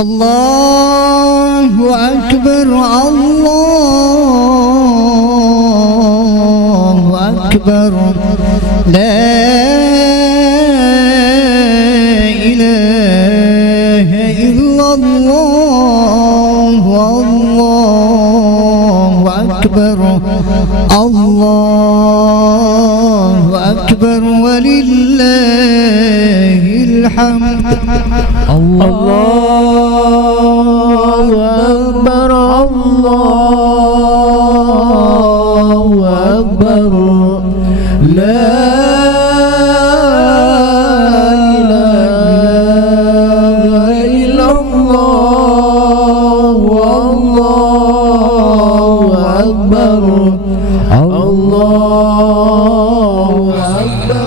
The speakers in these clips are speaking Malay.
الله أكبر الله أكبر لا إله إلا الله الله أكبر الله أكبر ولله الحمد الله أكبر الله أكبر لا إله إلا الله الله أكبر الله أكبر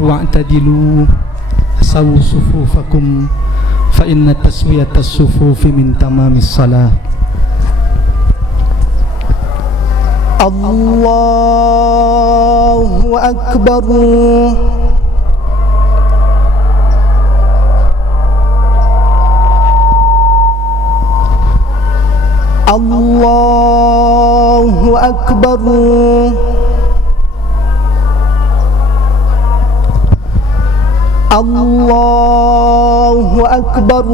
واعتدلوا سووا صفوفكم فإن تسوية الصفوف من تمام الصلاة. الله أكبر الله أكبر الله أكبر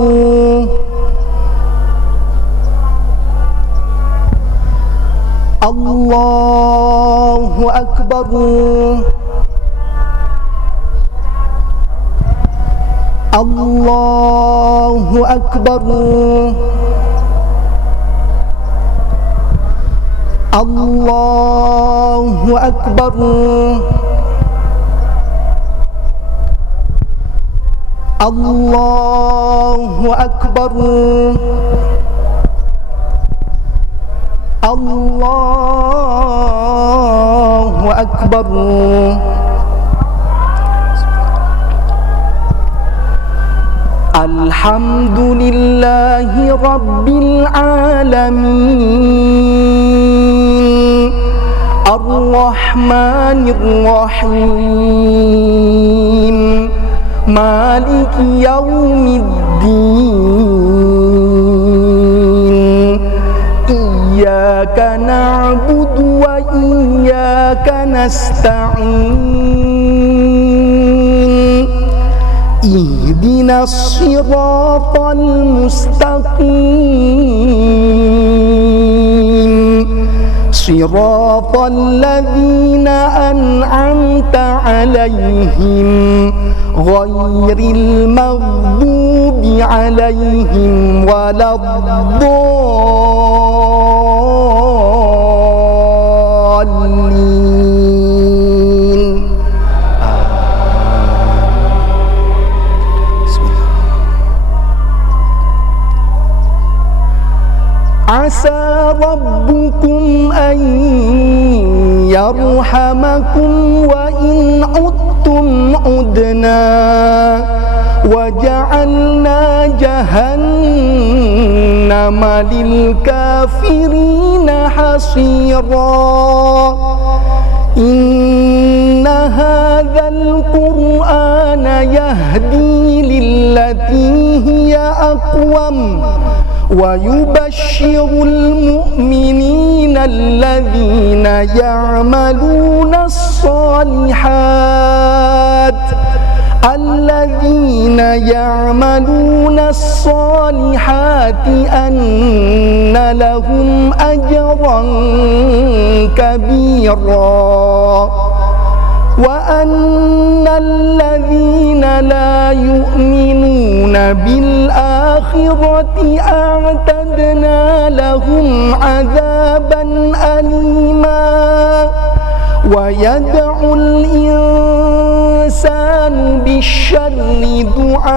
الله أكبر الله أكبر الله أكبر الله أكبر الله أكبر الحمد لله رب العالمين الرحمن الرحيم مالك يوم الدين إياك نعبد وإياك نستعين اهدنا الصراط المستقيم صراط الذين أنعمت عليهم غير المغضوب عليهم ولا الضالين. عسى ربكم أن يرحمكم وإن عدتم عدنا وجعلنا جهنم للكافرين حصيرا إن هذا القرآن يهدي للتي هي أقوم ويبشر المؤمنين الذين يعملون الصالحات أن لهم أجرا كبيرا وأن الذين لا يؤمنون بالآخرة أعتدنا لهم عذابا أليما ويدعو الإنسان بالشر دعاءه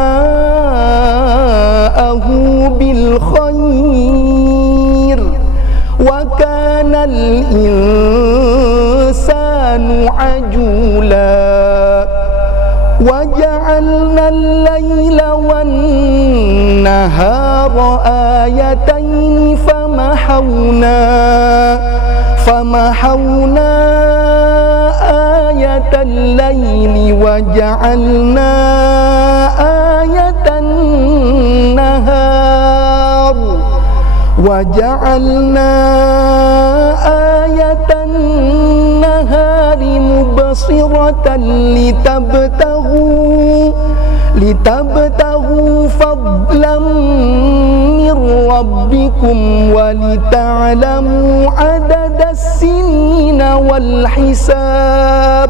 بالخير الإنسان عجولا وجعلنا الليل والنهار آيتين فمحونا آية الليل وجعلنا آية النهار مبصرة لتبتغوا فضلا من ربكم ولتعلموا عدد السنين والحساب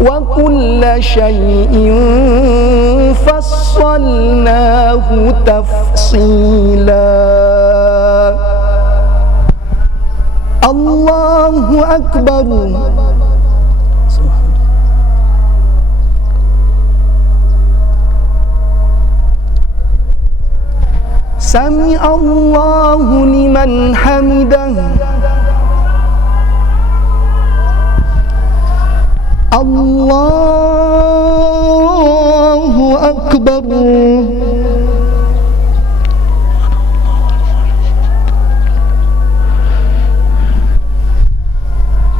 وكل شيء فصلناه تفصيلا. الله أكبر. سمع الله لمن حمده. الله أكبر.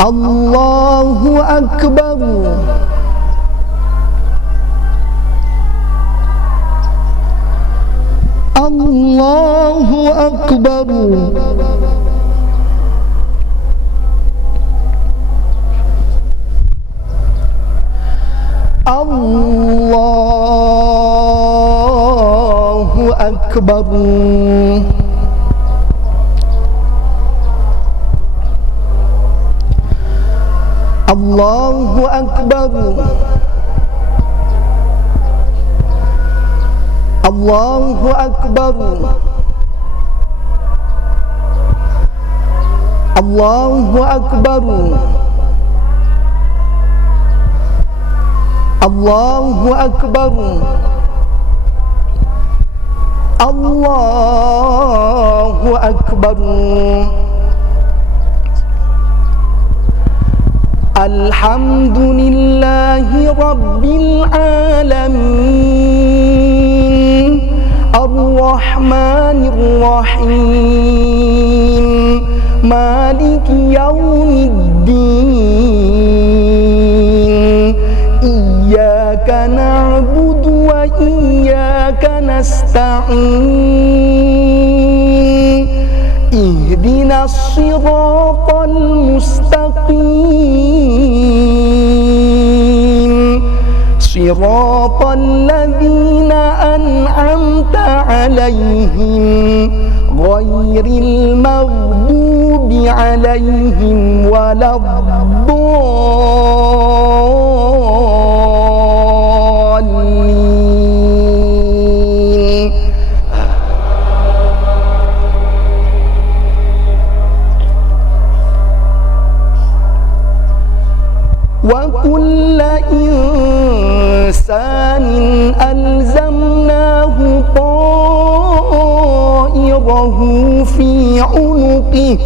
الله أكبر. الله أكبر. الله أكبر. الله أكبر. الله أكبر. الله أكبر. الله أكبر. الله أكبر. الحمد لله رب العالمين الرحمن الرحيم مالك يوم الدين إياك نعبد وإياك نستعين اهدنا الصراط المستقيم صراط الذين أنعمت عليهم غير المغضوب عليهم ولا الضالين. وكل إنسان ألزمناه طائره في عنقه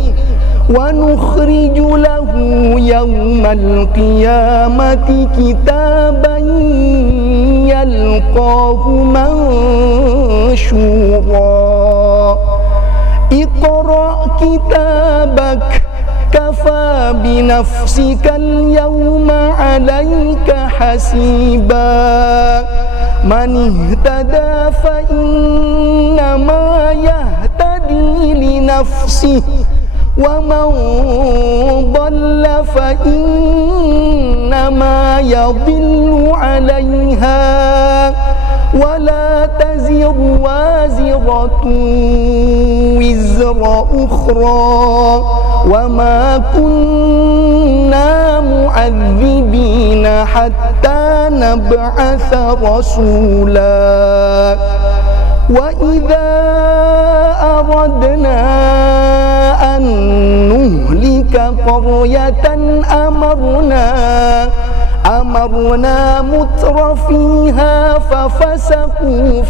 ونخرج له يوم القيامة كتابا يلقاه منشورا اقرأ كتابك كفى بنفسك اليوم عليك حسيبا من اهتدى فإنما يهتدي لنفسه ومن ضل فإنما يضل عليها ولا تزر وازرة وزر أخرى وما كنا معذبين حتى نبعث رسولا. وإذا أردنا أن نهلك قرية أمرنا متر فيها ففسقوا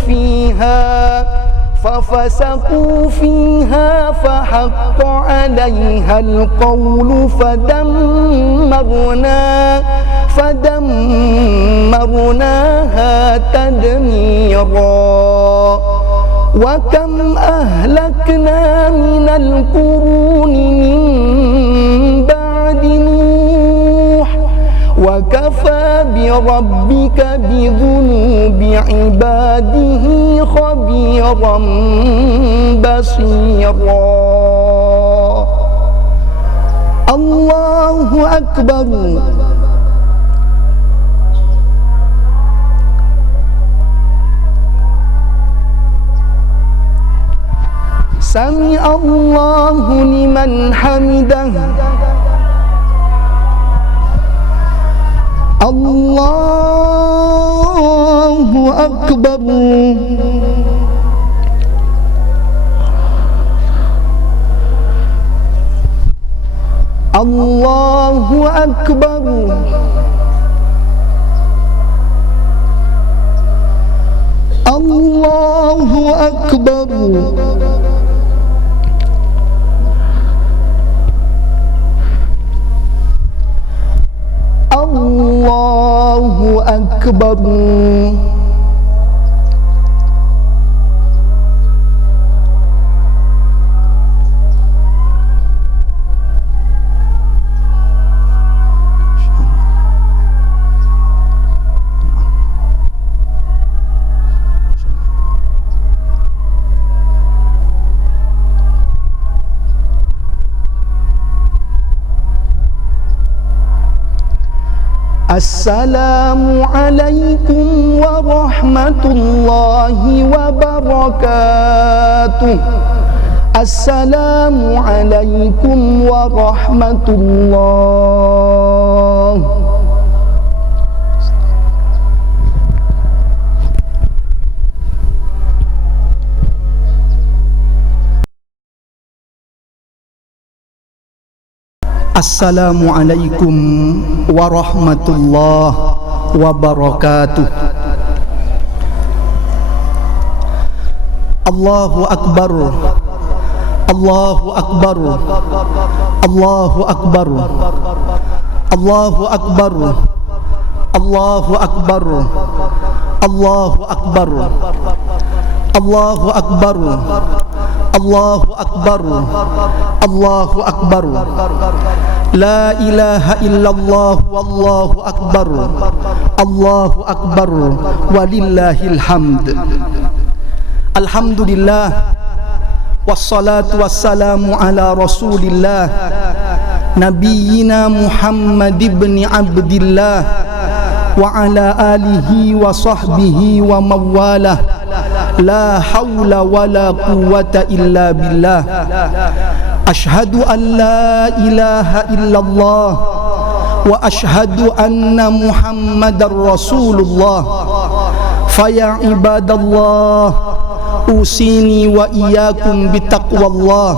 ففسقوا فيها فحق عليها القول فدمرناها تدميرا وكم أهلكنا من القرون من بعد نوح وكفى بربك بذنوب عباده خبيرا بصيرا الله أكبر سمع الله لمن حمده الله أكبر الله أكبر الله أكبر الله أكبر السلام عليكم ورحمة الله وبركاته السلام عليكم ورحمة الله Assalamualaikum warahmatullahi wabarakatuh. Allahu Akbar, Allahu Akbar, Allahu Akbar, Allahu Akbar, Allahu Akbar, Allahu Akbar, Allahu Akbar, Allahu Akbar, Allahu Akbar. La ilaha illallah wallahu akbar. Allahu akbar walillahil hamd. Alhamdulillah wassalatu wassalamu ala Rasulillah nabiyyina Muhammad ibn Abdillah wa ala alihi wa sahbihi wa mawalah. La hawla wa la quwwata illa billah. Ashhadu an la ilaha illallah wa ashhadu anna Muhammadar Rasulullah. Faya ibadallah usini wa iyyakum bitaqwallah.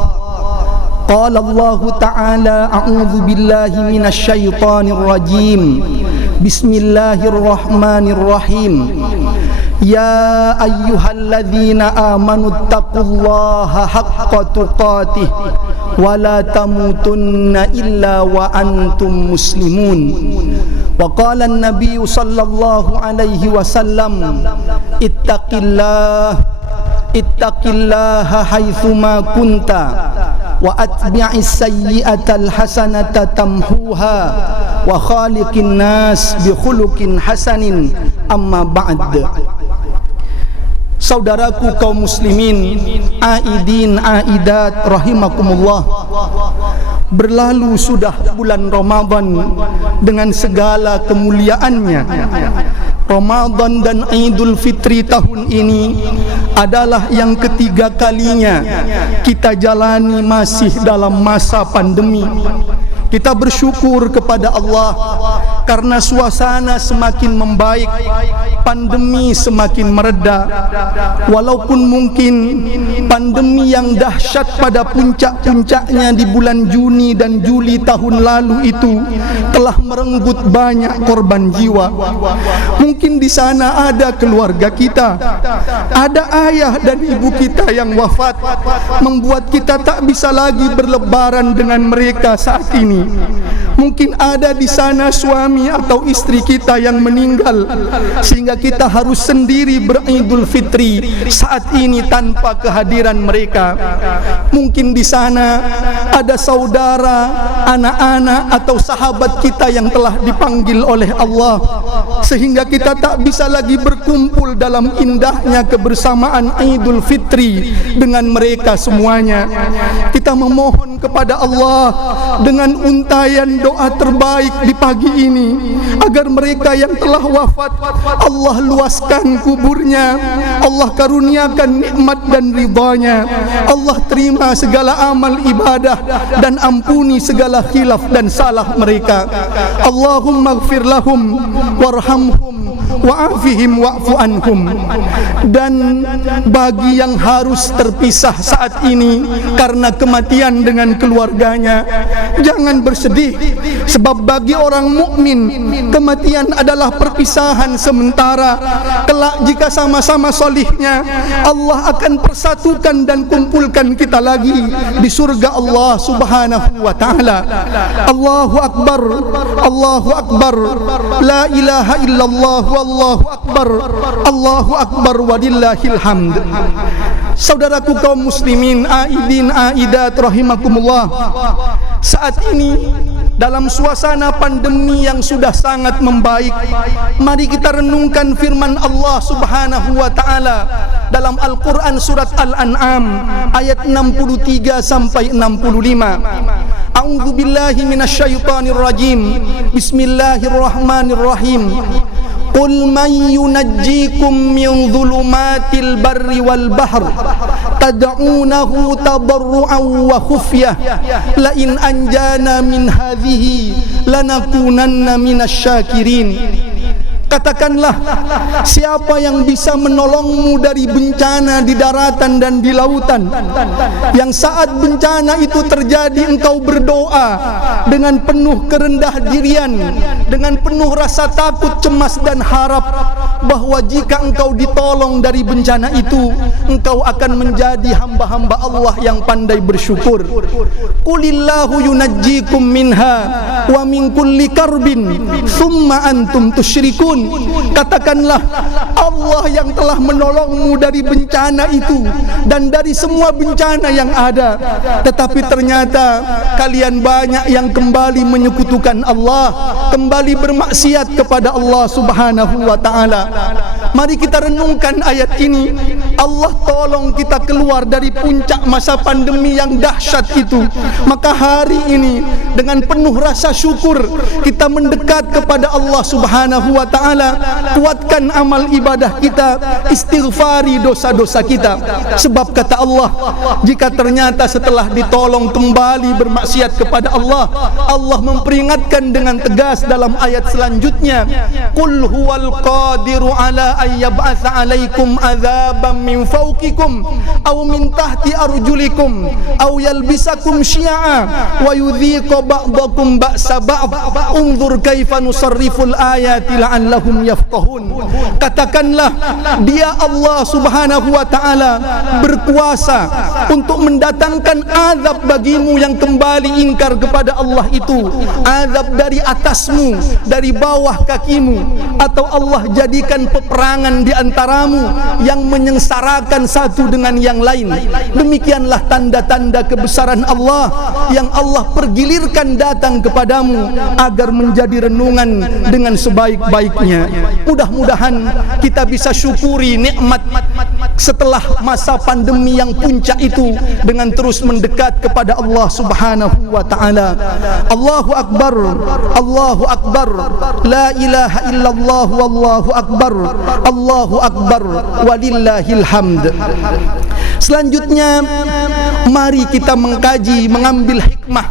Qala Allah ta'ala a'udzu billahi minasy syaithanir rajim. Bismillahirrahmanirrahim. Ya ayyuhalladzina amanu taqullaha haqqa tuqatih wa la tamutunna illa wa antum muslimun. Wa qala an-nabiy sallallahu alaihi wasallam ittaqillaha haitsuma kunta wa atbi'is sayyi'atal hasanata tamhuha wa khaliqin nas bi khuluqin hasanin. Amma ba'd. Saudaraku kaum muslimin, aidin aidat rahimakumullah. Berlalu sudah bulan Ramadan dengan segala kemuliaannya. Ramadan dan Idul Fitri tahun ini adalah yang ketiga kalinya kita jalani masih dalam masa pandemi. Kita bersyukur kepada Allah karena suasana semakin membaik, pandemi semakin mereda. Walaupun mungkin pandemi yang dahsyat pada puncak-puncaknya di bulan Juni dan Juli tahun lalu itu telah merenggut banyak korban jiwa. Mungkin di sana ada keluarga kita, ada ayah dan ibu kita yang wafat, membuat kita tak bisa lagi berlebaran dengan mereka saat ini. Mungkin ada di sana suami atau istri kita yang meninggal, sehingga kita harus sendiri beridul fitri saat ini tanpa kehadiran mereka. Mungkin di sana ada saudara, anak-anak atau sahabat kita yang telah dipanggil oleh Allah, sehingga kita tak bisa lagi berkumpul dalam indahnya kebersamaan Idul Fitri dengan mereka semuanya. Kita memohon kepada Allah dengan untayan doa terbaik di pagi ini, agar mereka yang telah wafat Allah luaskan kuburnya, Allah karuniakan nikmat dan ridhanya, Allah terima segala amal ibadah dan ampuni segala khilaf dan salah mereka. Allahumma ighfir lahum warhamhum wa'afihim wa'fu anhum. Dan bagi yang harus terpisah saat ini karena kematian dengan keluarganya, jangan bersedih, sebab bagi orang mukmin kematian adalah perpisahan sementara. Kelak jika sama-sama solihnya, Allah akan persatukan dan kumpulkan kita lagi di surga Allah Subhanahu wa ta'ala. Allahu Akbar, Allahu Akbar, la ilaha illallah, wallahu akbar, Allahu akbar, walillahil hamd. Saudaraku kaum muslimin, aidin aidat rahimakumullah, saat ini dalam suasana pandemi yang sudah sangat membaik, mari kita renungkan firman Allah Subhanahu wa ta'ala dalam Al-Quran surat Al-An'am ayat 63 sampai 65. A'udzu billahi minasyaitonir rajim. Bismillahirrahmanirrahim. Qul man yunajjikum min dhulumatil barri wal bahr tad'unahu tadarruan wa khufyah la in anjana min hadhihi lanakunanna minasyakirin. Katakanlah, siapa yang bisa menolongmu dari bencana di daratan dan di lautan, yang saat bencana itu terjadi engkau berdoa dengan penuh kerendah dirian, dengan penuh rasa takut, cemas dan harap bahwa jika engkau ditolong dari bencana itu, engkau akan menjadi hamba-hamba Allah yang pandai bersyukur. Qulillahu yunajjikum minha wa min kulli karbin thumma antum tusyrikun. Katakanlah, Allah yang telah menolongmu dari bencana itu dan dari semua bencana yang ada. Tetapi ternyata kalian banyak yang kembali menyekutukan Allah, kembali bermaksiat kepada Allah Subhanahu wa ta'ala. Mari kita renungkan ayat ini. Allah tolong kita keluar dari puncak masa pandemi yang dahsyat itu. Maka hari ini dengan penuh rasa syukur kita mendekat kepada Allah Subhanahu wa ta'ala. Kuatkan amal ibadah kita, istighfari dosa-dosa kita. Sebab kata Allah, jika ternyata setelah ditolong kembali bermaksiat kepada Allah, Allah memperingatkan dengan tegas dalam ayat selanjutnya, Qul huwal qadiru ala ayyab'atha alaikum azaban min fawqikum aw min tahti arjulikum aw yalbisakum syi'a wa yudhiqa ba'dakum ba'sa ba'd unzur kaifa nusarriful ayati la'allahum yafqahun. Katakanlah, Dia Allah Subhanahu wa ta'ala berkuasa untuk mendatangkan azab bagimu yang kembali ingkar kepada Allah itu, azab dari atasmu, dari bawah kakimu, atau Allah jadikan peperangan di antaramu yang menyengsarakan satu dengan yang lain. Demikianlah tanda-tanda kebesaran Allah yang Allah pergilirkan datang kepadamu agar menjadi renungan dengan sebaik-baiknya. Mudah-mudahan kita bisa syukuri nikmat setelah masa pandemi yang puncak itu dengan terus mendekat kepada Allah Subhanahu wa ta'ala. Allahu Akbar, Allahu Akbar, la ilaha illallah, wallahu akbar, Allahu Akbar, walillahil hamd. Selanjutnya mari kita mengkaji, mengambil hikmah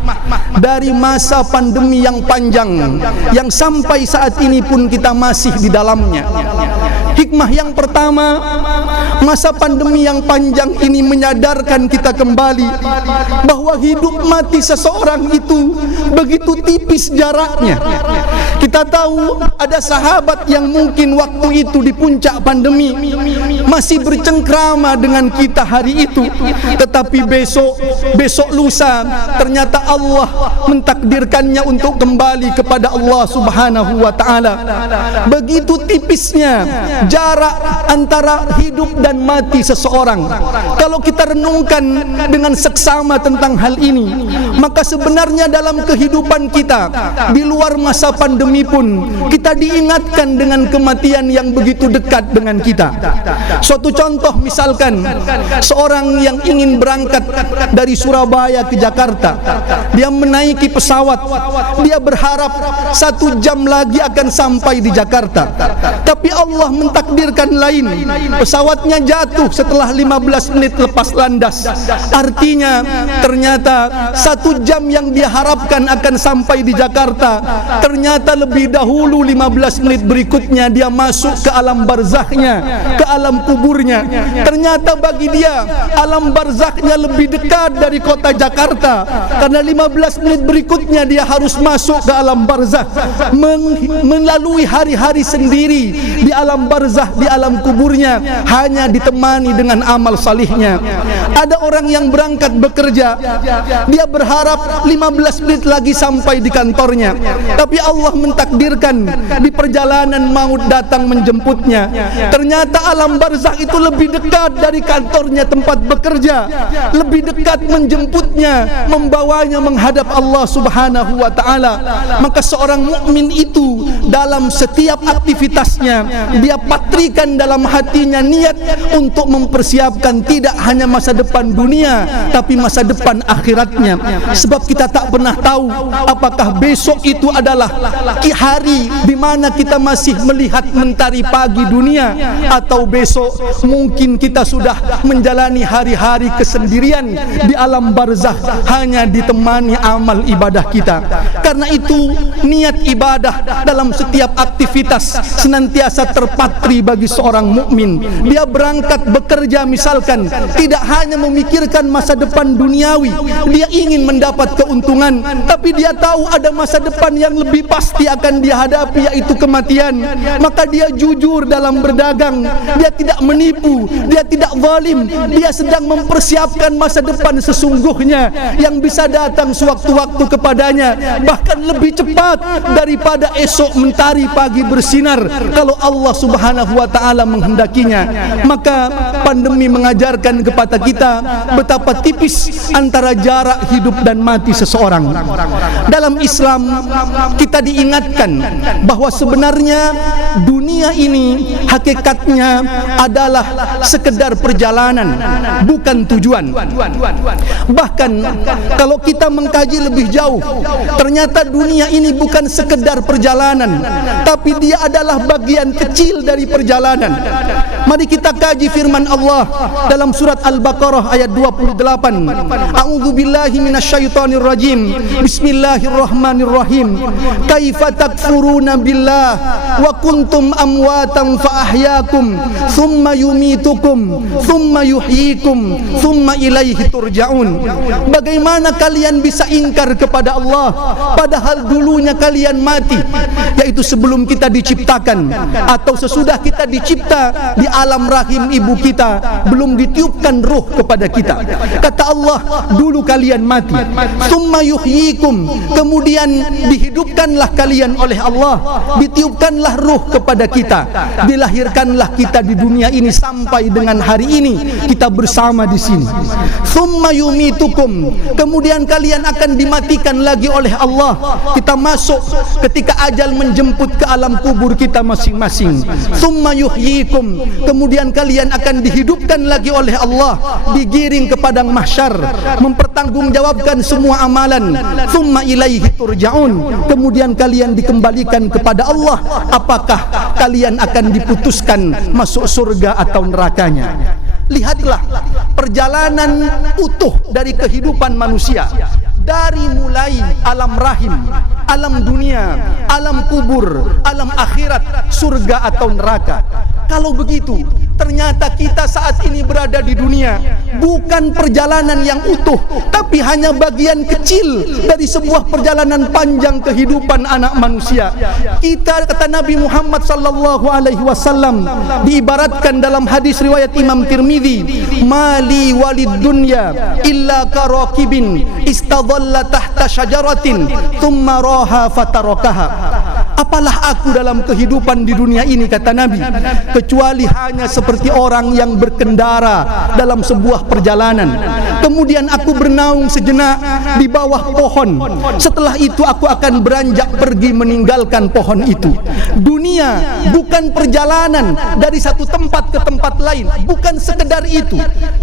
dari masa pandemi yang panjang yang sampai saat ini pun kita masih di dalamnya. Hikmah yang pertama, masa pandemi yang panjang ini menyadarkan kita kembali bahwa hidup mati seseorang itu begitu tipis jaraknya. Kita tahu ada sahabat yang mungkin waktu itu di puncak pandemi masih bercengkrama dengan kita hari itu, tetapi besok lusa ternyata Allah mentakdirkannya untuk kembali kepada Allah Subhanahu wa taala. Begitu tipisnya jarak antara hidup dan mati seseorang. Kalau kita renungkan dengan seksama tentang hal ini, maka sebenarnya dalam kehidupan kita di luar masa pandemi pun kita diingatkan dengan kematian yang begitu dekat dengan kita. Suatu contoh, misalkan seorang yang ingin berangkat dari Surabaya ke Jakarta, dia menaiki pesawat, dia berharap 1 jam lagi akan sampai di Jakarta, tapi Allah mentakdirkan lain, pesawatnya jatuh setelah 15 menit lepas landas. Artinya ternyata 1 jam yang dia harapkan akan sampai di Jakarta, ternyata lebih dahulu 15 menit berikutnya dia masuk ke alam barzahnya, ke alam kuburnya. Ternyata bagi dia alam barzahnya lebih dekat dari kota Jakarta, karena 15 menit berikutnya dia harus masuk ke alam barzah, melalui hari-hari sendiri di alam barzah, di alam kuburnya, hanya ditemani dengan amal salihnya. Ada orang yang berangkat bekerja, dia berharap 15 menit lagi sampai di kantornya, tapi Allah mentakdirkan di perjalanan maut datang menjemputnya. Ternyata alam barzah itu lebih dekat dari kantornya tempat bekerja, lebih dekat menjemputnya, membawanya menghadap Allah Subhanahu wa taala. Maka seorang mukmin itu dalam setiap aktivitasnya dia patrikan dalam hatinya niat untuk mempersiapkan tidak hanya masa depan dunia tapi masa depan akhiratnya. Sebab kita tak pernah tahu apakah besok itu adalah hari di mana kita masih melihat mentari pagi dunia, atau besok mungkin kita sudah menjalani hari-hari kesendirian di alam barzah hanya ditemani amal ibadah kita. Karena itu niat ibadah dalam setiap aktivitas senantiasa terpatri bagi seorang mukmin. Dia berangkat bekerja misalkan tidak hanya memikirkan masa depan duniawi, dia ingin mendapat keuntungan, tapi dia tahu ada masa depan yang lebih pasti akan dia hadapi, yaitu kematian. Maka dia jujur dalam berdagang, dia tidak menipu, dia tidak zalim, dia sedang mempersiapkan masa depan sesungguhnya yang bisa datang sewaktu-waktu kepadanya, bahkan lebih cepat daripada esok mentari pagi bersinar kalau Allah Subhanahu wa taala menghendakinya. Maka pandemi mengajarkan kepada kita betapa tipis antara jarak hidup dan mati seseorang. Dalam Islam kita diingatkan bahwa sebenarnya dunia ini hakikatnya adalah sekedar perjalanan, bukan tujuan. Bahkan kalau kita mengkaji lebih jauh, ternyata dunia ini bukan sekedar perjalanan, tapi dia adalah bagian kecil dari perjalanan. Mari kita kaji firman Allah dalam surat Al-Baqarah ayat 28. A'udzu billahi minasyaitonir rajim. Bismillahirrahmanirrahim. Kaifa takfuruna billah wa kuntum amwatan fa ahyaakum thumma yumitukum thumma yuhyikum thumma ilaihi turja'un. Bagaimana kalian bisa ingkar kepada Allah padahal dulunya kalian mati, yaitu sebelum kita diciptakan atau sesudah kita dicipta di alam rahim ibu kita, belum ditiupkan ruh kepada kita. Kata Allah, dulu kalian mati, tsumma yuhyikum, kemudian dihidupkanlah kalian oleh Allah, ditiupkanlah ruh kepada kita, dilahirkanlah kita di dunia ini sampai dengan hari ini kita bersama di sini. Tsumma yumitukum, kemudian kalian akan dimatikan lagi oleh Allah. Kita masuk ketika ajal menjemput ke alam kubur kita masing-masing. Tsumma yuhyikum, kemudian kalian akan dihidupkan lagi oleh Allah, digiring ke padang mahsyar, mempertanggungjawabkan semua amalan. Tsumma ilaihi turja'un, kemudian kalian dikembalikan kepada Allah. Apakah kalian akan diputuskan masuk surga atau nerakanya? Lihatlah perjalanan utuh dari kehidupan manusia, dari mulai alam rahim, alam dunia, alam kubur, alam akhirat, surga atau neraka. Kalau begitu, ternyata kita saat ini berada di dunia bukan perjalanan yang utuh, tapi hanya bagian kecil dari sebuah perjalanan panjang kehidupan anak manusia. Kita, kata Nabi Muhammad sallallahu alaihi wasallam, diibaratkan dalam hadis riwayat Imam Tirmidzi, mali walid dunya illa karakibin istadalla tahta syajaratin thumma raha fatarakaha. Apalah aku dalam kehidupan di dunia ini, kata Nabi, kecuali hanya seperti orang yang berkendara dalam sebuah perjalanan. Kemudian aku bernaung sejenak di bawah pohon. Setelah itu aku akan beranjak pergi meninggalkan pohon itu. Dunia bukan perjalanan dari satu tempat ke tempat lain, bukan sekedar itu.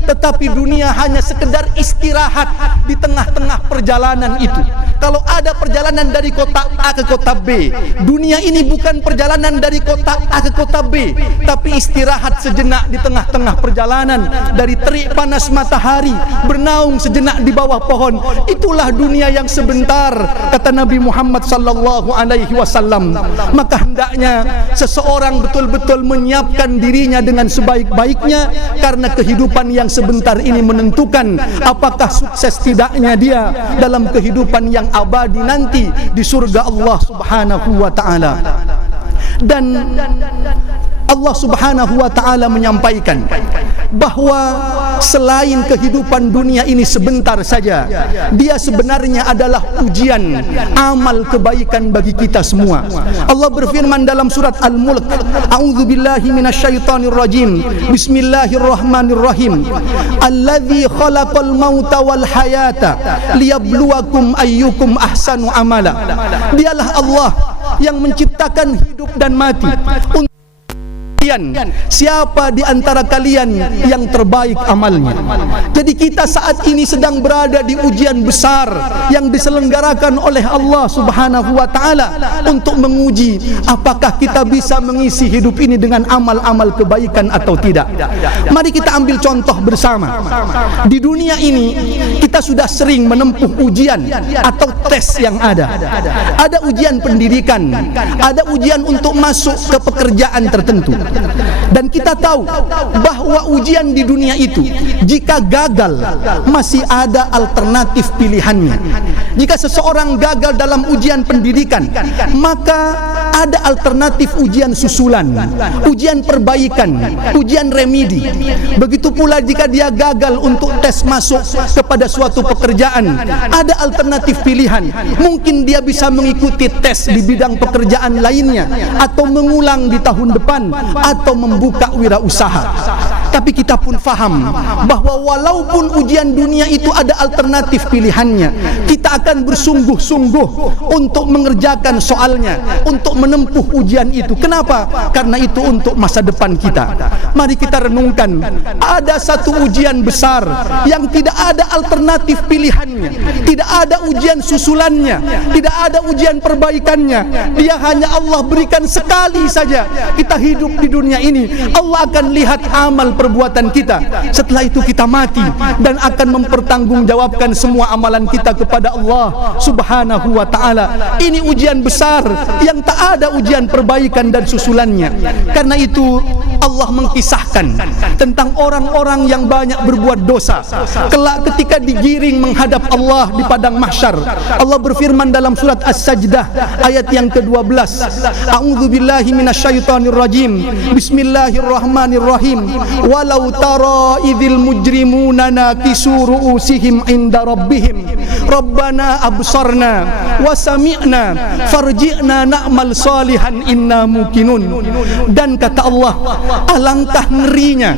Tetapi dunia hanya sekedar istirahat di tengah-tengah perjalanan itu. Kalau ada perjalanan dari kota A ke kota B, dunia ini bukan perjalanan dari kota A ke kota B, tapi istirahat sejenak di tengah-tengah perjalanan. Dari terik panas matahari, bernaung sejenak di bawah pohon. Itulah dunia yang sebentar, kata Nabi Muhammad sallallahu alaihi wasallam. Maka hendaknya seseorang betul-betul menyiapkan dirinya dengan sebaik-baiknya, karena kehidupan yang sebentar ini menentukan apakah sukses tidaknya dia dalam kehidupan yang abadi nanti di surga Allah Subhanahu wa ta'ala. Dan Allah Subhanahu wa ta'ala menyampaikan bahwa selain kehidupan dunia ini sebentar saja, dia sebenarnya adalah ujian amal kebaikan bagi kita semua. Allah berfirman dalam surat Al-Mulk, a'udzubillahi minasyaitonir rajim, bismillahirrahmanirrahim, alladzi khalaqal mauta wal hayata liyabluwakum ayyukum ahsanu amala. Dialah Allah yang menciptakan hidup dan mati untuk siapa di antara kalian yang terbaik amalnya. Jadi kita saat ini sedang berada di ujian besar yang diselenggarakan oleh Allah Subhanahu wa ta'ala untuk menguji apakah kita bisa mengisi hidup ini dengan amal-amal kebaikan atau tidak. Mari kita ambil contoh bersama. Di dunia ini kita sudah sering menempuh ujian atau tes yang ada. Ada ujian pendidikan, ada ujian untuk masuk ke pekerjaan tertentu. Dan kita tahu bahwa ujian di dunia itu, jika gagal, masih ada alternatif pilihannya. Jika seseorang gagal dalam ujian pendidikan, maka ada alternatif ujian susulan, ujian perbaikan, ujian remedi. Begitu pula jika dia gagal untuk tes masuk kepada suatu pekerjaan, ada alternatif pilihan. Mungkin dia bisa mengikuti tes di bidang pekerjaan lainnya, atau mengulang di tahun depan, atau membuka wirausaha. Tapi kita pun faham bahwa walaupun ujian dunia itu ada alternatif pilihannya, kita akan bersungguh-sungguh untuk mengerjakan soalnya, untuk menempuh ujian itu. Kenapa? Karena itu untuk masa depan kita. Mari kita renungkan, ada satu ujian besar yang tidak ada alternatif pilihannya, tidak ada ujian susulannya, tidak ada ujian perbaikannya. Dia hanya Allah berikan sekali saja kita hidup di dunia ini. Allah akan lihat amal perbuatan kita. Setelah itu kita mati dan akan mempertanggungjawabkan semua amalan kita kepada Allah Subhanahu wa ta'ala. Ini ujian besar yang tak ada ujian perbaikan dan susulannya. Karena itu Allah mengkisahkan tentang orang-orang yang banyak berbuat dosa. Kelak ketika digiring menghadap Allah di padang mahsyar, Allah berfirman dalam surat As-Sajdah ayat yang ke-12, a'udzubillahi minasyaitonir rajim, bismillahirrahmanirrahim, walau tara idzil mujrimuna nakisu ru'usihim inda rabbihim rabbana absarna wa sami'na farji'na na'mal salihan inna muqinun. Dan kata Allah, alangkah ngerinya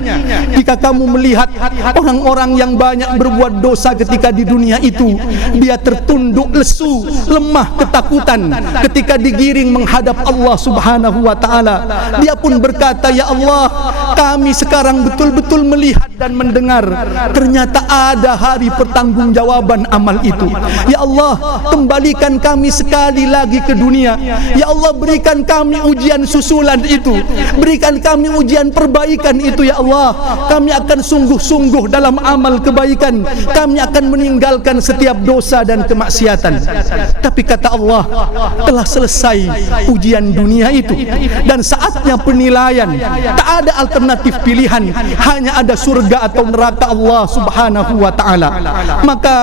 jika kamu melihat orang-orang yang banyak berbuat dosa ketika di dunia itu, dia tertunduk lesu, lemah ketakutan ketika digiring menghadap Allah Subhanahu wa ta'ala. Dia pun berkata, ya Allah, kami sekarang betul-betul melihat dan mendengar, ternyata ada hari pertanggungjawaban amal itu. itu. Ya Allah, kembalikan kami sekali lagi ke dunia. Ya Allah, berikan kami ujian susulan itu, berikan kami ujian perbaikan itu. Ya Allah, kami akan sungguh-sungguh dalam amal kebaikan, kami akan meninggalkan setiap dosa dan kemaksiatan. Tapi kata Allah, telah selesai ujian dunia itu dan saatnya penilaian. Tak ada alternatif pilihan, hanya ada surga atau neraka Allah Subhanahu wa ta'ala. Maka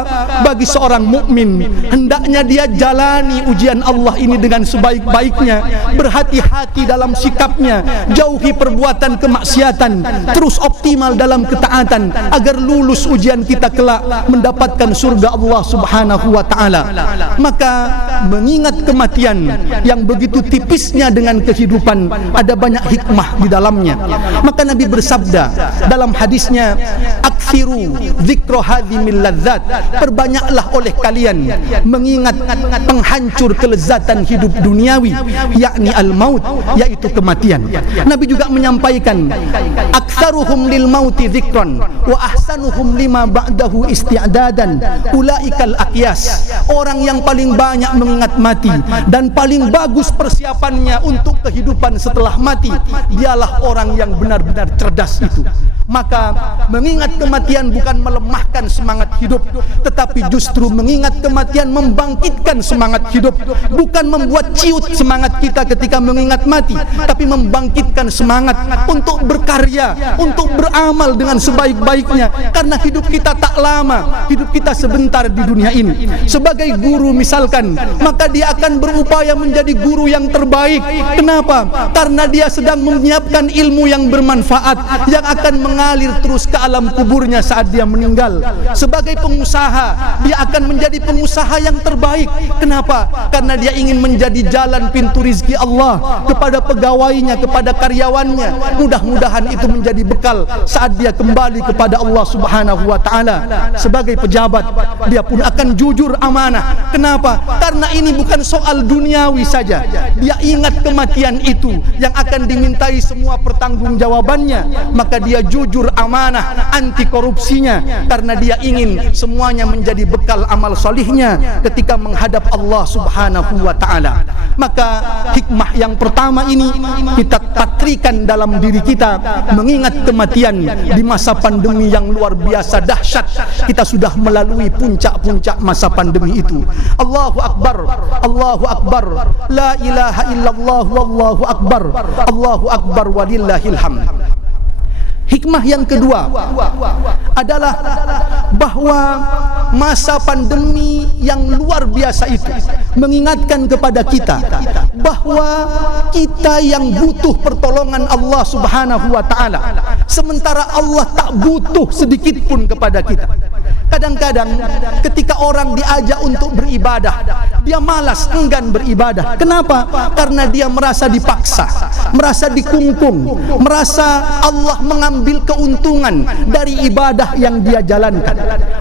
bagi seorang mukmin, hendaknya dia jalani ujian Allah ini dengan sebaik-baiknya, berhati-hati dalam sikapnya, jauhi perbuatan kemaksiatan, terus optimal dalam ketaatan agar lulus ujian kita kelak mendapatkan surga Allah Subhanahu wa ta'ala. Maka mengingat kematian yang begitu tipisnya dengan kehidupan, ada banyak hikmah di dalamnya. Maka Nabi bersabda dalam hadisnya, "Aktsiru dzikra hadhimil ladzat." Perbanyaklah oleh kalian mengingat penghancur kelezatan hidup duniawi, yakni al-maut, yaitu kematian. Nabi juga menyampaikan, "Aktsaruhum lil mauti dzikran wa ahsanuhum lima ba'dahu isti'dadan ulaikal aqyas." Orang yang paling banyak mengingat mati dan paling bagus persiapannya untuk kehidupan setelah mati, dialah orang yang benar-benar cerdas itu. Maka mengingat kematian bukan melemahkan semangat hidup, tetapi justru mengingat kematian membangkitkan semangat hidup. Bukan membuat ciut semangat kita ketika mengingat mati, tapi membangkitkan semangat untuk berkarya, untuk beramal dengan sebaik-baiknya. Karena hidup kita tak lama, hidup kita sebentar di dunia ini. Sebagai guru misalkan, maka dia akan berupaya menjadi guru yang terbaik. Kenapa? Karena dia sedang menyiapkan ilmu yang bermanfaat, yang akan mengalir terus ke alam kuburnya saat dia meninggal. Sebagai pengusaha, dia akan menjadi pengusaha yang terbaik. Kenapa? Karena dia ingin menjadi jalan pintu rizki Allah kepada pegawainya, kepada karyawannya. Mudah-mudahan itu menjadi bekal saat dia kembali kepada Allah Subhanahu wa ta'ala. Sebagai pejabat, dia pun akan jujur amanah. Kenapa? Karena ini bukan soal duniawi saja. Dia ingat kematian itu yang akan dimintai semua pertanggungjawabannya. Maka dia jujur amanah, anti korupsinya, karena dia ingin semuanya menjadi bekal amal solihnya ketika menghadap Allah Subhanahu wa ta'ala. Maka hikmah yang pertama ini kita tatrikan dalam diri kita, mengingat kematian di masa pandemi yang luar biasa dahsyat. Kita sudah melalui puncak-puncak masa pandemi itu. Allahu Akbar, Allahu Akbar, la ilaha illallah, wallahu akbar, Allahu Akbar walillahil hamd. Hikmah yang kedua adalah bahwa masa pandemi yang luar biasa itu mengingatkan kepada kita bahwa kita yang butuh pertolongan Allah Subhanahu wa ta'ala, sementara Allah tak butuh sedikit pun kepada kita. Kadang-kadang ketika orang diajak untuk beribadah, dia malas, enggan beribadah. Kenapa? Karena dia merasa dipaksa, merasa dikungkung, merasa Allah mengambil keuntungan dari ibadah yang dia jalankan.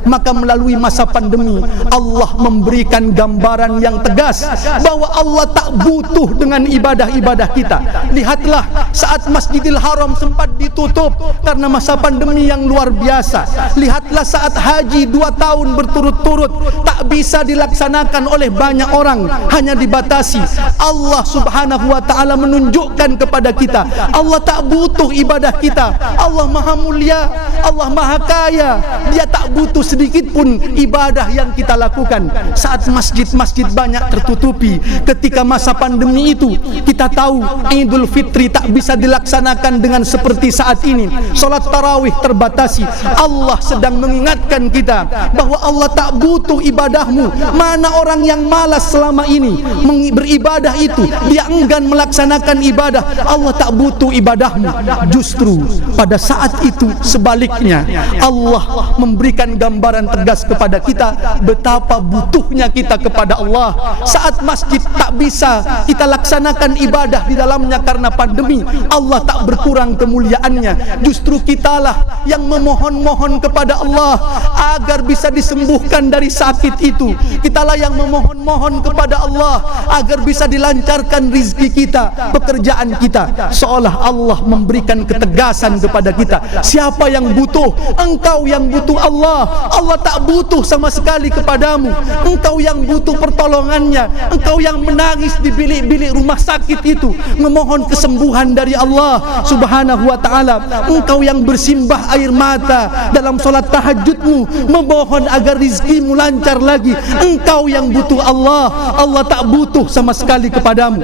Maka melalui masa pandemi, Allah memberikan gambaran yang tegas bahwa Allah tak butuh dengan ibadah-ibadah kita. Lihatlah saat Masjidil Haram sempat ditutup karena masa pandemi yang luar biasa. Lihatlah saat haji 2 tahun berturut-turut tak bisa dilaksanakan oleh banyak orang, hanya dibatasi. Allah Subhanahu wa ta'ala menunjukkan kepada kita, Allah tak butuh ibadah kita. Allah maha mulia, Allah maha kaya, dia tak butuh sedikit pun ibadah yang kita lakukan. Saat masjid-masjid banyak tertutupi ketika masa pandemi itu, kita tahu Idul Fitri tak bisa dilaksanakan dengan seperti saat ini. Salat tarawih terbatasi. Allah sedang mengingatkan kita bahwa Allah tak butuh ibadahmu. Mana orang yang malas selama ini beribadah itu, dia enggan melaksanakan ibadah, Allah tak butuh ibadahmu. Justru pada saat itu sebaliknya, Allah memberikan gambaran tegas kepada kita betapa butuhnya kita kepada Allah. Saat masjid tak bisa kita laksanakan ibadah di dalamnya karena pandemi, Allah tak berkurang kemuliaannya. Justru kitalah yang memohon-mohon kepada Allah agar bisa disembuhkan dari sakit itu. Kitalah yang memohon-mohon memohon kepada Allah agar bisa dilancarkan rizki kita, pekerjaan kita, seolah Allah memberikan ketegasan kepada kita. Siapa yang butuh? Engkau yang butuh Allah. Allah tak butuh sama sekali kepadamu. Engkau yang butuh pertolongannya. Engkau yang menangis di bilik-bilik rumah sakit itu, memohon kesembuhan dari Allah Subhanahu wa ta'ala. Engkau yang bersimbah air mata dalam solat tahajudmu, memohon agar rizkimu lancar lagi. Engkau yang butuh Allah. Allah tak butuh sama sekali kepadamu.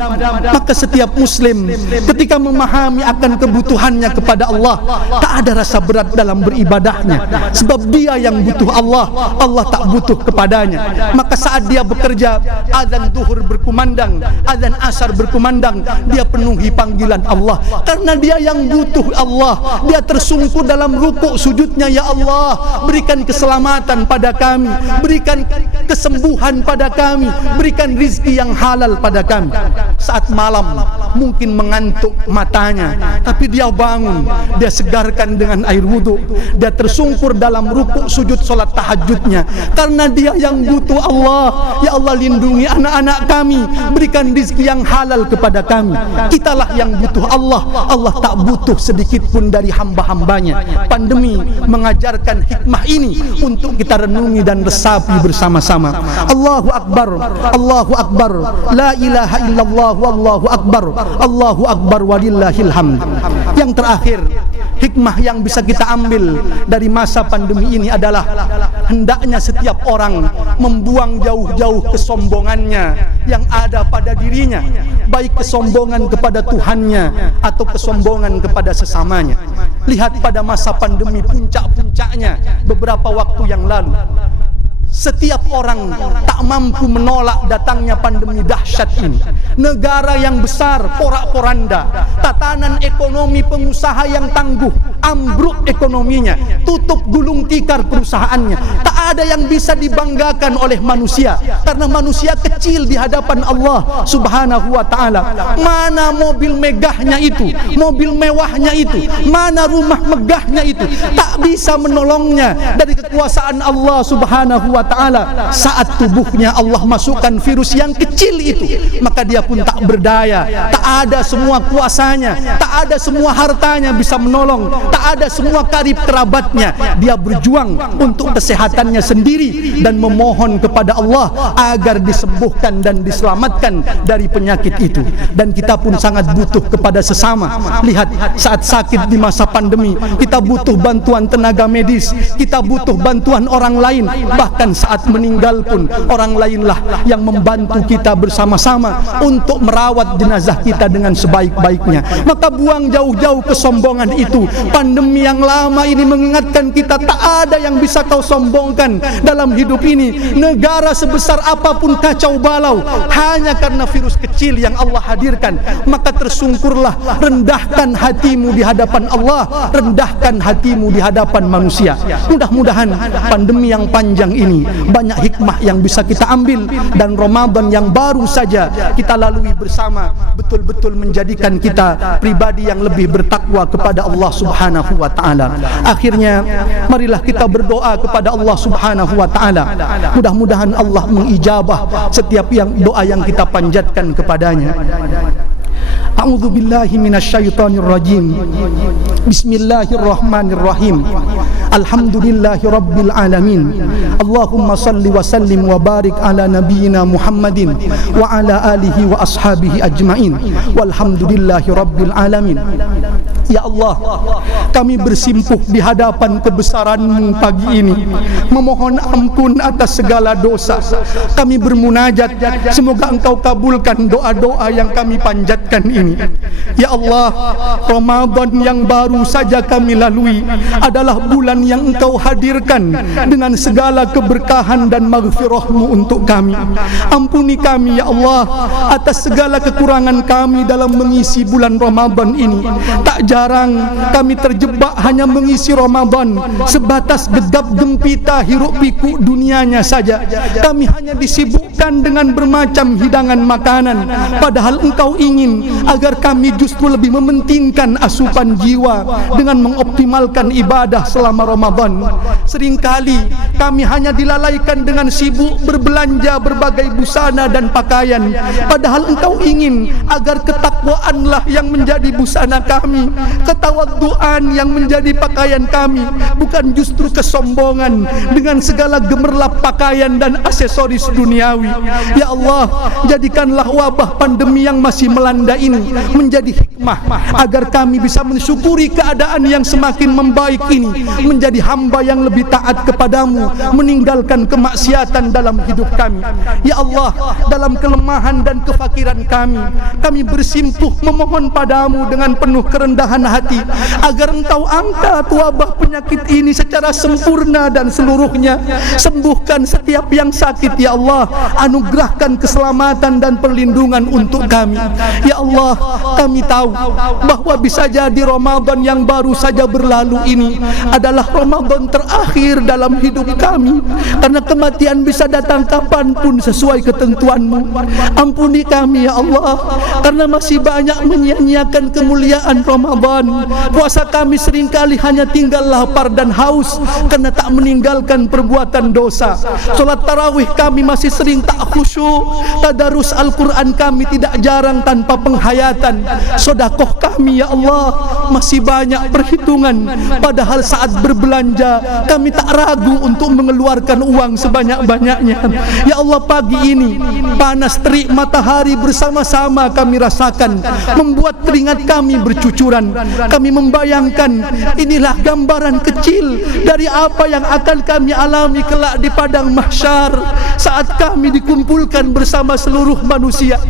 Maka setiap muslim ketika memahami akan kebutuhannya kepada Allah, tak ada rasa berat dalam beribadahnya, sebab dia yang butuh Allah. Allah tak butuh kepadanya. Maka saat dia bekerja, azan zuhur berkumandang, azan asar berkumandang, dia penuhi panggilan Allah, karena dia yang butuh Allah. Dia tersungkur dalam rukuk sujudnya, ya Allah, berikan keselamatan pada kami, berikan kesembuhan pada kami, berikan rizki yang halal pada kami. Saat malam mungkin mengantuk matanya, tapi dia bangun, dia segarkan dengan air wudhu, dia tersungkur dalam rukuk sujud solat tahajudnya, karena dia yang butuh Allah. Ya Allah, lindungi anak-anak kami, berikan rizki yang halal kepada kami. Kitalah yang butuh Allah. Allah tak butuh sedikit pun dari hamba-hambanya. Pandemi mengajarkan hikmah ini untuk kita renungi dan resapi bersama-sama. Allahu Akbar, Allahu Akbar, la ilaha illallah, wallahu akbar, Allahu Akbar, walillahil hamd. Yang terakhir, hikmah yang bisa kita ambil dari masa pandemi ini adalah hendaknya setiap orang membuang jauh-jauh kesombongannya yang ada pada dirinya, baik kesombongan kepada Tuhannya atau kesombongan kepada sesamanya. Lihat pada masa pandemi puncak-puncaknya beberapa waktu yang lalu, setiap orang tak mampu menolak datangnya pandemi dahsyat ini. Negara yang besar porak-poranda, tatanan ekonomi pengusaha yang tangguh, ambruk ekonominya, tutup gulung tikar perusahaannya. Tak ada yang bisa dibanggakan oleh manusia, karena manusia kecil di hadapan Allah Subhanahu wa ta'ala. Mana mobil megahnya itu, mobil mewahnya itu, mana rumah megahnya itu, tak bisa menolongnya dari kekuasaan Allah Subhanahu wa ta'ala. Saat tubuhnya Allah masukkan virus yang kecil itu, maka dia pun tak berdaya. Tak ada semua kuasanya, tak ada semua hartanya bisa menolong, tak ada semua karib kerabatnya. Dia berjuang untuk kesehatannya sendiri dan memohon kepada Allah agar disembuhkan dan diselamatkan dari penyakit itu. Dan kita pun sangat butuh kepada sesama. Lihat, saat sakit di masa pandemi, kita butuh bantuan tenaga medis, kita butuh bantuan orang lain. Bahkan saat meninggal pun orang lainlah yang membantu kita bersama-sama untuk merawat jenazah kita dengan sebaik-baiknya. Maka buang jauh-jauh kesombongan itu. Pandemi yang lama ini mengingatkan kita, tak ada yang bisa kau sombongkan dalam hidup ini. Negara sebesar apapun kacau balau, hanya karena virus kecil yang Allah hadirkan. Maka tersungkurlah, rendahkan hatimu di hadapan Allah, rendahkan hatimu di hadapan manusia. Mudah-mudahan pandemi yang panjang ini banyak hikmah yang bisa kita ambil, dan Ramadan yang baru saja kita lalui bersama betul-betul menjadikan kita pribadi yang lebih bertakwa kepada Allah Subhanahu wa ta'ala. Akhirnya marilah kita berdoa kepada Allah Subhanahu wa ta'ala. Mudah-mudahan Allah mengijabah setiap doa yang kita panjatkan kepadanya. A'udzu billahi minasyaitonir rajim. Bismillahirrahmanirrahim. Alhamdulillahi rabbil alamin. Allahumma salli wa sallim wa barik ala nabiyyina Muhammadin wa ala alihi wa ashabihi ajmain. Walhamdulillahi rabbil alamin. Ya Allah, kami bersimpuh di hadapan kebesaran-Mu pagi ini, memohon ampun atas segala dosa. Kami bermunajat, semoga Engkau kabulkan doa-doa yang kami panjatkan ini. Ya Allah, Ramadan yang baru saja kami lalui adalah bulan yang Engkau hadirkan dengan segala keberkahan dan maghfirah-Mu untuk kami. Ampuni kami ya Allah atas segala kekurangan kami dalam mengisi bulan Ramadan ini. Tak sekarang kami terjebak hanya mengisi Ramadan sebatas gegap gempita hiruk pikuk dunianya saja. Kami hanya disibukkan dengan bermacam hidangan makanan, padahal Engkau ingin agar kami justru lebih mementingkan asupan jiwa dengan mengoptimalkan ibadah selama Ramadan. Seringkali kami hanya dilalaikan dengan sibuk berbelanja berbagai busana dan pakaian, padahal Engkau ingin agar ketakwaanlah yang menjadi busana kami, ketawaduan yang menjadi pakaian kami, bukan justru kesombongan dengan segala gemerlap pakaian dan aksesoris duniawi. Ya Allah, jadikanlah wabah pandemi yang masih melanda ini menjadi hikmah agar kami bisa mensyukuri keadaan yang semakin membaik ini, menjadi hamba yang lebih taat kepadamu, meninggalkan kemaksiatan dalam hidup kami. Ya Allah, dalam kelemahan dan kefakiran kami bersimpuh memohon padamu dengan penuh kerendahan hati agar Engkau angkat wabah penyakit ini secara sempurna dan seluruhnya. Sembuhkan setiap yang sakit ya Allah, anugerahkan keselamatan dan perlindungan untuk kami. Ya Allah, kami tahu bahwa bisa jadi Ramadan yang baru saja berlalu ini adalah Ramadan terakhir dalam hidup kami, karena kematian bisa datang kapanpun sesuai ketentuanmu. Ampuni kami ya Allah, karena masih banyak menyia-nyiakan kemuliaan Ramadan. Puasa kami seringkali hanya tinggal lapar dan haus karena tak meninggalkan perbuatan dosa. Solat tarawih kami masih sering tak khusyuk. Tadarus Al-Quran kami tidak jarang tanpa penghayatan. Sodakoh kami ya Allah masih banyak perhitungan, padahal saat berbelanja kami tak ragu untuk mengeluarkan uang sebanyak-banyaknya. Ya Allah, pagi ini panas terik matahari bersama-sama kami rasakan, membuat keringat kami bercucuran. Kami membayangkan inilah gambaran kecil dari apa yang akan kami alami kelak di padang mahsyar saat kami dikumpulkan bersama seluruh manusia.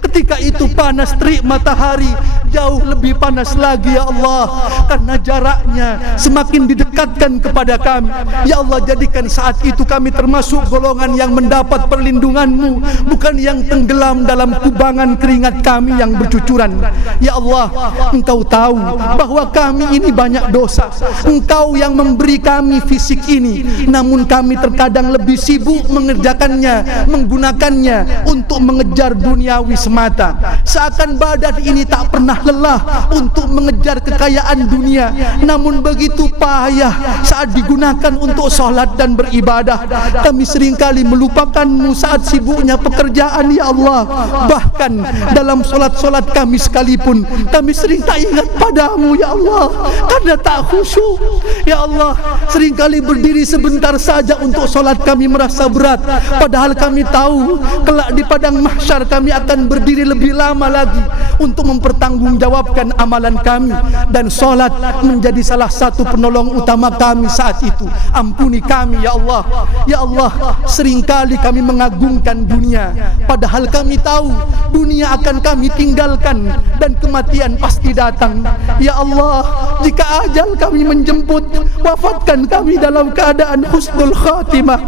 Ketika itu panas terik matahari jauh lebih panas lagi ya Allah, karena jaraknya semakin didekatkan kepada kami. Ya Allah, jadikan saat itu kami termasuk golongan yang mendapat perlindungan-Mu, bukan yang tenggelam dalam kubangan keringat kami yang bercucuran. Ya Allah, Engkau tahu bahwa kami ini banyak dosa. Engkau yang memberi kami fisik ini, namun kami terkadang lebih sibuk mengerjakannya, menggunakannya untuk mengejar duniawi semata. Seakan badan ini tak pernah lelah untuk mengejar kekayaan dunia, namun begitu payah saat digunakan untuk sholat dan beribadah. Kami seringkali melupakan-Mu saat sibuknya pekerjaan ya Allah. Bahkan dalam sholat-sholat kami sekalipun, kami sering tak ingat padamu ya Allah, karena tak khusyuk. Ya Allah, seringkali berdiri sebentar saja untuk sholat kami merasa berat, padahal kami tahu kelak di padang mahsyar kami akan berdiri lebih lama lagi untuk mempertanggungjawabkan amalan kami, dan sholat menjadi salah satu penolong utama kami saat itu. Ampuni kami ya Allah. Ya Allah, seringkali kami mengagungkan dunia, padahal kami tahu dunia akan kami tinggalkan dan kematian pasti datang. Ya Allah, jika ajal kami menjemput, wafatkan kami dalam keadaan husnul khatimah.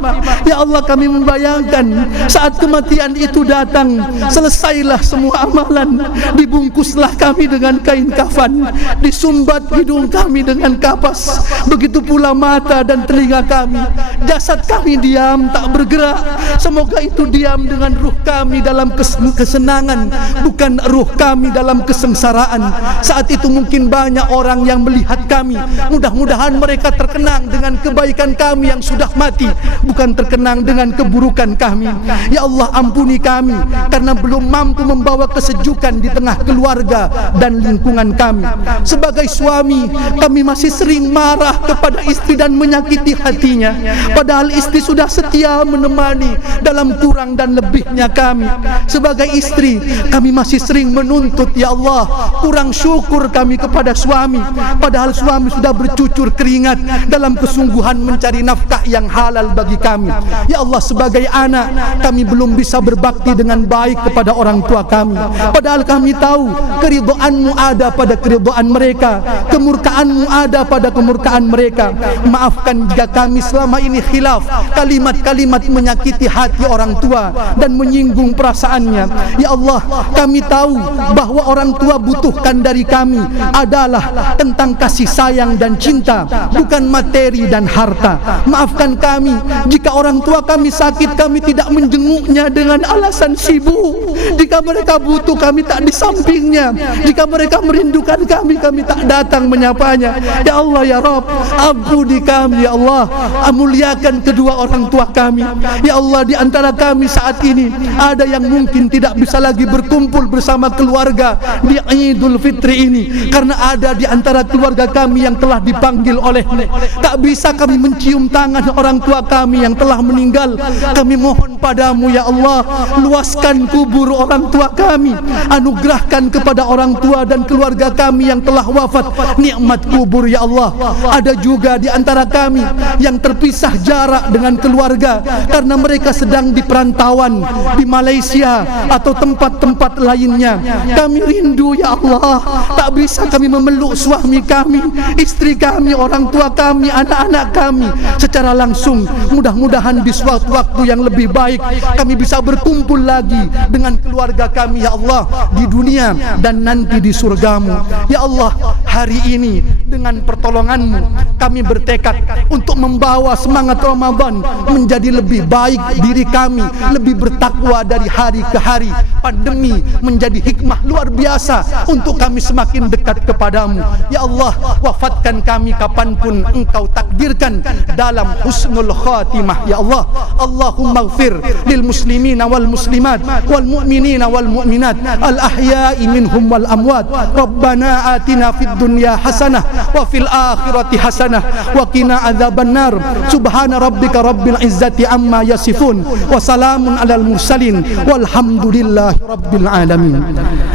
Ya Allah, kami membayangkan saat kematian itu datang, selesailah semua amalan, dibungkuslah kami dengan kain kafan, disumbat hidung kami dengan kapas, begitu pula mata dan telinga kami. Jasad kami diam tak bergerak. Semoga itu diam dengan ruh kami dalam kesenangan, bukan ruh kami dalam kesengsaraan. Saat itu mungkin banyak orang yang melihat kami. Mudah-mudahan mereka terkenang dengan kebaikan kami yang sudah mati, bukan terkenang dengan keburukan kami. Ya Allah, ampuni kami karena belum mampu membawa kesejukan di tengah keluarga dan lingkungan kami. Sebagai suami, kami masih sering marah kepada istri dan menyakiti hatinya, padahal istri sudah setia menemani dalam kurang dan lebihnya kami. Sebagai istri, kami masih sering menuntut ya Allah, kurang syukur kami kepada suami, padahal suami sudah bercucur keringat dalam kesungguhan mencari nafkah yang halal bagi kami. Ya Allah, sebagai anak, kami belum bisa berbakti dengan baik kepada orang orang tua kami, padahal kami tahu keridhaan-Mu ada pada keridhaan mereka, kemurkaan-Mu ada pada kemurkaan mereka. Maafkan jika kami selama ini khilaf, kalimat-kalimat menyakiti hati orang tua dan menyinggung perasaannya. Ya Allah, kami tahu bahwa orang tua butuhkan dari kami adalah tentang kasih sayang dan cinta, bukan materi dan harta. Maafkan kami jika orang tua kami sakit, kami tidak menjenguknya dengan alasan sibuk. Jika mereka butuh, kami tak di sampingnya. Jika mereka merindukan kami, kami tak datang menyapanya. Ya Allah, ya Rabb, ampuni kami ya Allah. Muliakan kedua orang tua kami. Ya Allah, di antara kami saat ini ada yang mungkin tidak bisa lagi berkumpul bersama keluarga di Idul Fitri ini, karena ada di antara keluarga kami yang telah dipanggil oleh-Mu. Tak bisa kami mencium tangan orang tua kami yang telah meninggal. Kami mohon padamu ya Allah, luaskan kubur orang tua kami, anugerahkan kepada orang tua dan keluarga kami yang telah wafat nikmat kubur ya Allah. Ada juga di antara kami yang terpisah jarak dengan keluarga karena mereka sedang di perantauan di Malaysia atau tempat-tempat lainnya. Kami rindu ya Allah, tak bisa kami memeluk suami kami, istri kami, orang tua kami, anak-anak kami secara langsung. Mudah-mudahan di suatu waktu yang lebih baik kami bisa berkumpul lagi dengan keluarga kami ya Allah, di dunia dan nanti di surga-Mu. Ya Allah, hari ini dengan pertolongan-Mu kami bertekad untuk membawa semangat Ramadan menjadi lebih baik diri kami, lebih bertakwa dari hari ke hari. Pandemi menjadi hikmah luar biasa untuk kami semakin dekat kepadamu. Ya Allah, wafatkan kami kapanpun Engkau takdirkan dalam husnul khatimah. Ya Allah, Allahumma ighfir lil muslimina wal muslimat wal mu'minina wal mu'minat al ahya'i minhum wal amwat. Rabbana atina fid dunya hasanah wa fil akhirati hasanah wa qina adzaban nar. Subhana rabbika rabbil izzati amma yasifun wa salamun alal mursalin walhamdulillahi rabbil alamin.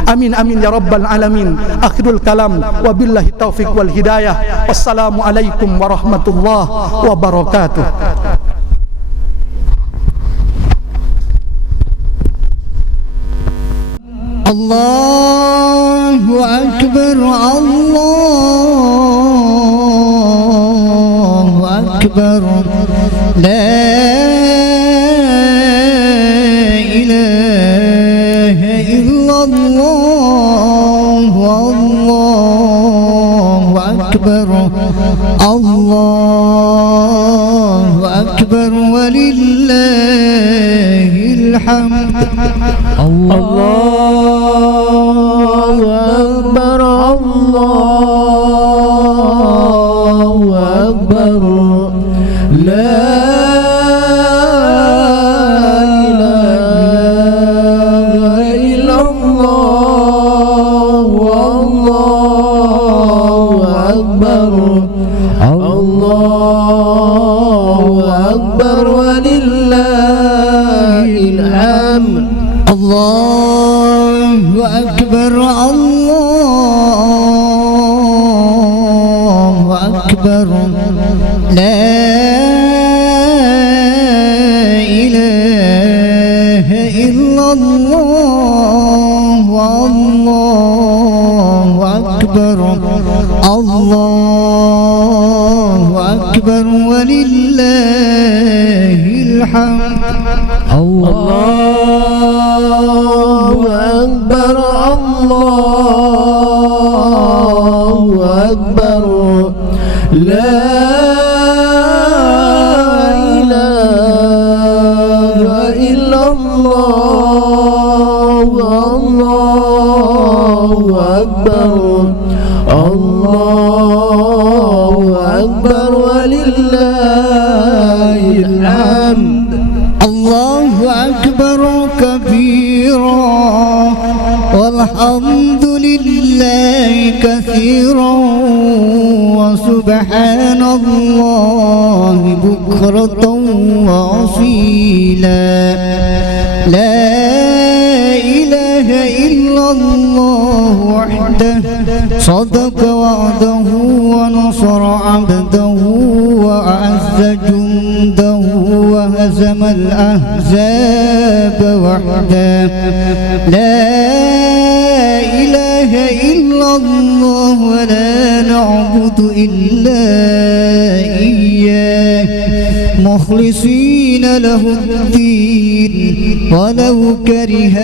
Amin amin ya rabbal alamin. Akhirul kalam wa billahi taufiq wal hidayah. Wassalamu alaikum warahmatullahi wabarakatuh. Allahu Akbar, Allahu Akbar, la ilaha illallah, Allahu Akbar, Allahu Akbar, walillahil hamd. Allahu Akbar, Allahu Akbar, la ilaha illallah, Allahu Akbar, Allahu Akbar, walillahil hamd. Allahu Akbar, Allahu Akbar, la ilaha illallah, Allahu Akbar, Allahu Akbar, walillahil hamd. Allahu Akbar, Allahu Akbar, la ilaha illallah, Allahu Akbar, Allahu Akbar, walillahil hamd. Allahu Akbar kabira walhamdulillahi katsiran wa subhanallahi bukratan wa asila. La ilaha illallah wahdahu sadaqa wa'dahu wa nasara 'abdahu wa a'azza jundahu وهزم الأحزاب وحده لا إله إلا الله ولا نعبد إلا إياه مخلصين له الدين ولو كره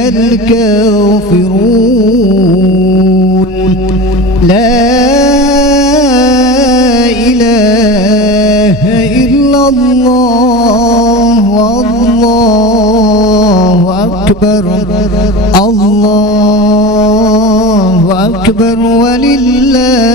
الكافرون لا إله إلا الله والله أكبر الله أكبر ولله